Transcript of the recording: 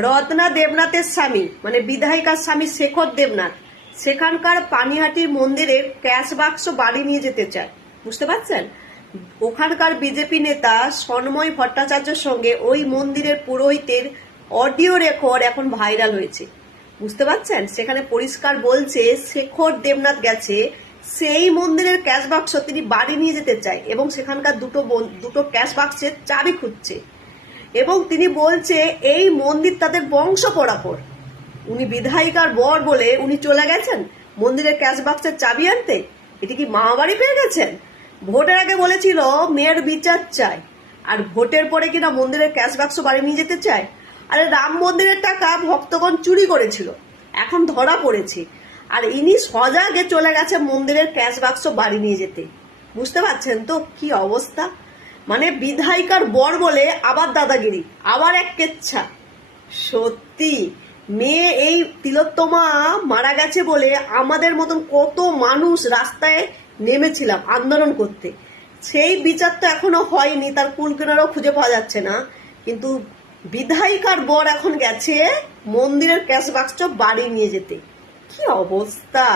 রত্না দেবনাথের স্বামী মানে বিধায়িকার স্বামী শেখর দেবনাথ সেখানকার পানিহাটির মন্দিরে ক্যাশ বাক্স বাড়ি নিয়ে যেতে চায়। বুঝতে পারছেন? ওখানকার বিজেপি নেতা সন্ময় ভট্টাচার্যের সঙ্গে ওই মন্দিরের পুরোহিতের অডিও রেকর্ড এখন ভাইরাল হয়েছে। বুঝতে পারছেন? সেখানে পরিষ্কার বলছে শেখর দেবনাথ গেছে সেই মন্দিরের ক্যাশ বাক্স তিনি বাড়ি নিয়ে যেতে চায় এবং সেখানকার দুটো ক্যাশ বাক্সের চাবি খুঁজছে এবং তিনি বলছে এই মন্দির তাদের বংশ পরাপর। উনি বিধায়িকার বর বলে উনি চলে গেছেন মন্দিরের ক্যাশ বাক্সের চাবি আনতে। এটি কি মামাবাড়ি পেয়ে গেছেন? ভোটের আগে বলেছিল মেয়ের বিচার চাই, আর ভোটের পরে কিনা মন্দিরের ক্যাশ বাক্স বাড়ি নিয়ে যেতে চায়। আরে রাম মন্দিরের টাকা ভক্তগণ চুরি করেছিল, এখন ধরা পড়েছে, আর ইনি সজাগে চলে গেছে মন্দিরের ক্যাশ বাক্স বাড়ি নিয়ে যেতে। বুঝতে পারছেন তো কি অবস্থা? মানে বিধায়িকার বর বলে আবার দাদাগিরি, আবার এক কেচ্ছা। সত্যি মেয়ে এই তিলোত্তমা মারা গেছে বলে আমাদের মতন কত মানুষ রাস্তায় নেমেছিলাম আন্দোলন করতে, সেই বিচার তো এখনো হয়নি, তার কুল কিনারাও খুঁজে পাওয়া যাচ্ছে না। কিন্তু বিধায়িকার বর এখন গেছে মন্দিরের ক্যাশ বাক্স বাড়ি নিয়ে যেতে। কি অবস্থা!